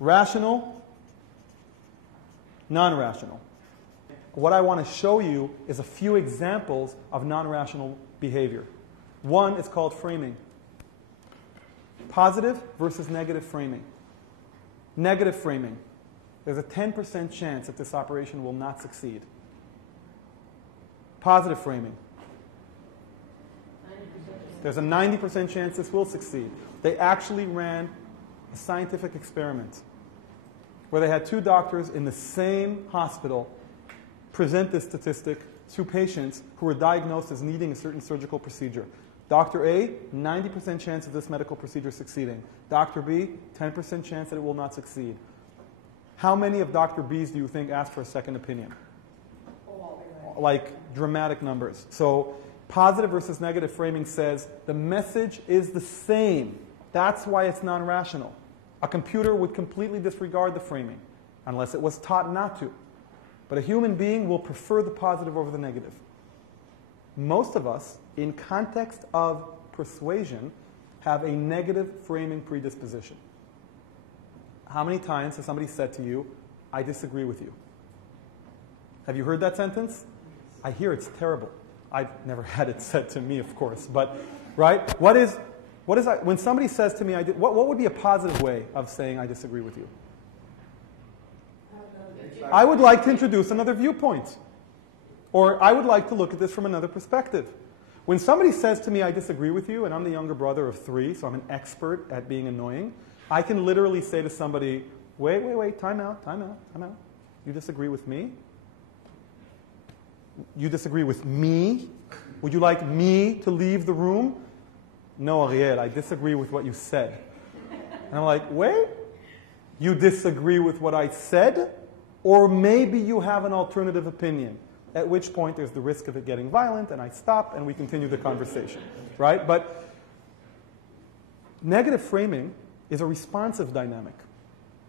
Rational, non-rational. What I want to show you is a few examples of non-rational behavior. One is called framing. Positive versus negative framing. Negative framing. There's a 10% chance that this operation will not succeed. Positive framing. There's a 90% chance this will succeed. They actually ran a scientific experiment where they had two doctors in the same hospital present this statistic to patients who were diagnosed as needing a certain surgical procedure. Dr. A, 90% chance of this medical procedure succeeding. Dr. B, 10% chance that it will not succeed. How many of Dr. B's do you think asked for a second opinion? Like dramatic numbers. So positive versus negative framing says the message is the same. That's why it's non-rational. A computer would completely disregard the framing unless it was taught not to. But a human being will prefer the positive over the negative. Most of us, in context of persuasion, have a negative framing predisposition. How many times has somebody said to you, I disagree with you? Have you heard that sentence? I hear it's terrible. I've never had it said to me, of course. But, right? When somebody says to me, what would be a positive way of saying I disagree with you? I would like to introduce another viewpoint. Or I would like to look at this from another perspective. When somebody says to me, I disagree with you, and I'm the younger brother of 3, so I'm an expert at being annoying, I can literally say to somebody, wait, time out. You disagree with me? You disagree with me? Would you like me to leave the room? No, Ariel, I disagree with what you said. And I'm like, wait, you disagree with what I said? Or maybe you have an alternative opinion. At which point there's the risk of it getting violent, and I stop and we continue the conversation. Right? But negative framing is a responsive dynamic.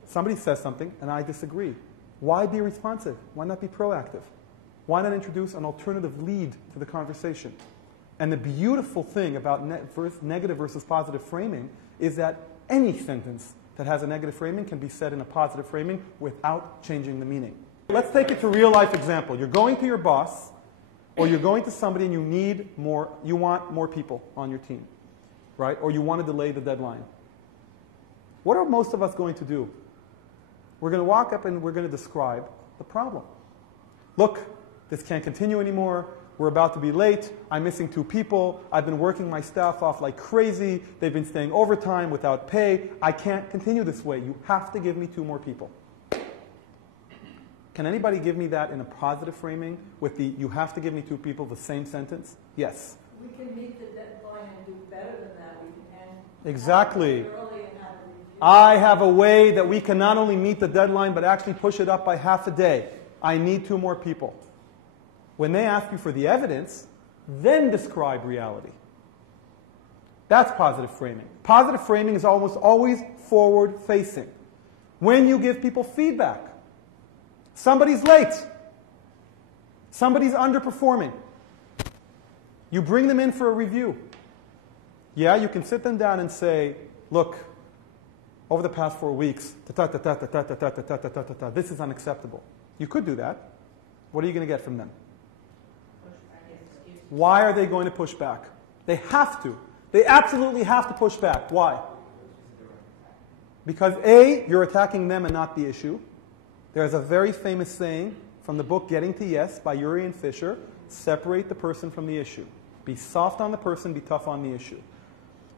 Somebody says something and I disagree. Why be responsive? Why not be proactive? Why not introduce an alternative lead to the conversation? And the beautiful thing about negative versus positive framing is that any sentence that has a negative framing can be said in a positive framing without changing the meaning. Let's take it to a real life example. You're going to your boss, or you're going to somebody and you want more people on your team, right? Or you want to delay the deadline. What are most of us going to do? We're going to walk up and we're going to describe the problem. Look, this can't continue anymore. We're about to be late. I'm missing 2 people. I've been working my staff off like crazy. They've been staying overtime without pay. I can't continue this way. You have to give me 2 more people. Can anybody give me that in a positive framing with the you have to give me 2 people, the same sentence? Yes. We can meet the deadline and do better than that. We can end exactly. early and have a review. I have a way that we can not only meet the deadline but actually push it up by half a day. I need 2 more people. When they ask you for the evidence, then describe reality. That's positive framing. Positive framing is almost always forward-facing. When you give people feedback, somebody's late, somebody's underperforming, you bring them in for a review. Yeah, you can sit them down and say, look, over the past 4 weeks, this is unacceptable. You could do that. What are you going to get from them? Why are they going to push back? They have to. They absolutely have to push back. Why? Because A, you're attacking them and not the issue. There's a very famous saying from the book Getting to Yes by Urian Fisher, separate the person from the issue. Be soft on the person, be tough on the issue.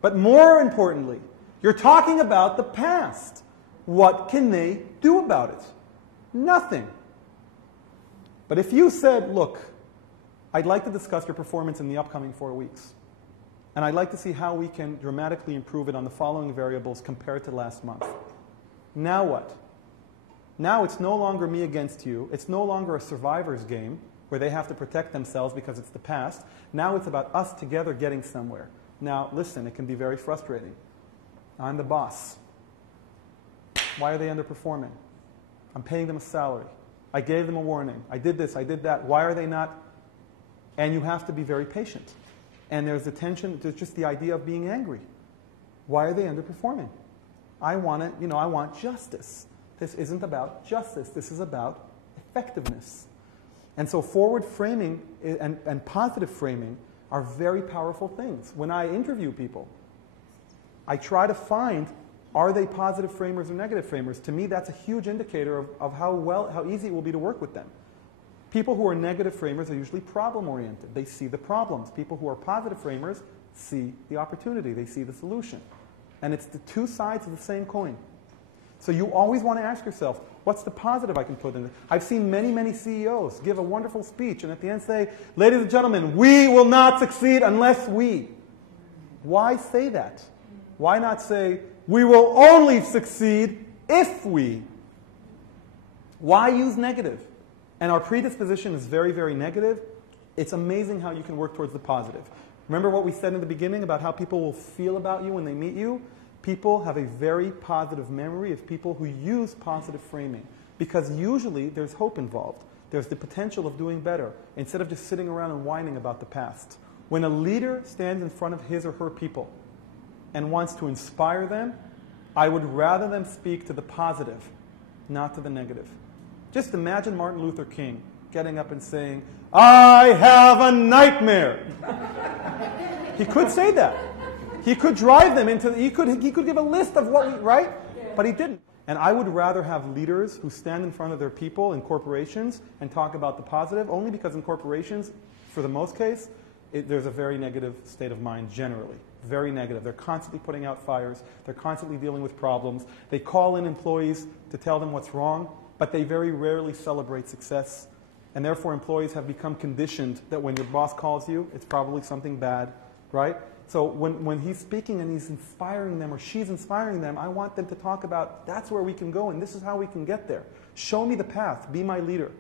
But more importantly, you're talking about the past. What can they do about it? Nothing. But if you said, look, I'd like to discuss your performance in the upcoming 4 weeks. And I'd like to see how we can dramatically improve it on the following variables compared to last month. Now what? Now it's no longer me against you. It's no longer a survivor's game where they have to protect themselves because it's the past. Now it's about us together getting somewhere. Now listen, it can be very frustrating. I'm the boss. Why are they underperforming? I'm paying them a salary. I gave them a warning. I did this, I did that. Why are they not? And you have to be very patient. And there's the tension, there's just the idea of being angry. Why are they underperforming? I want justice. This isn't about justice. This is about effectiveness. And so forward framing and positive framing are very powerful things. When I interview people, I try to find, are they positive framers or negative framers? To me, that's a huge indicator of how easy it will be to work with them. People who are negative framers are usually problem-oriented. They see the problems. People who are positive framers see the opportunity. They see the solution. And it's the two sides of the same coin. So you always want to ask yourself, what's the positive I can put in it? I've seen many, many CEOs give a wonderful speech and at the end say, ladies and gentlemen, we will not succeed unless we. Why say that? Why not say, we will only succeed if we? Why use negative? And our predisposition is very, very negative. It's amazing how you can work towards the positive. Remember what we said in the beginning about how people will feel about you when they meet you? People have a very positive memory of people who use positive framing. Because usually there's hope involved. There's the potential of doing better, instead of just sitting around and whining about the past. When a leader stands in front of his or her people and wants to inspire them, I would rather them speak to the positive, not to the negative. Just imagine Martin Luther King getting up and saying, I have a nightmare. He could say that. He could drive them into, he could give a list of what, right? Yeah. But he didn't. And I would rather have leaders who stand in front of their people in corporations and talk about the positive, only because in corporations, for the most case, there's a very negative state of mind generally. Very negative. They're constantly putting out fires. They're constantly dealing with problems. They call in employees to tell them what's wrong, but they very rarely celebrate success. And therefore employees have become conditioned that when your boss calls you, it's probably something bad, right? So when he's speaking and he's inspiring them or she's inspiring them, I want them to talk about that's where we can go and this is how we can get there. Show me the path. Be my leader.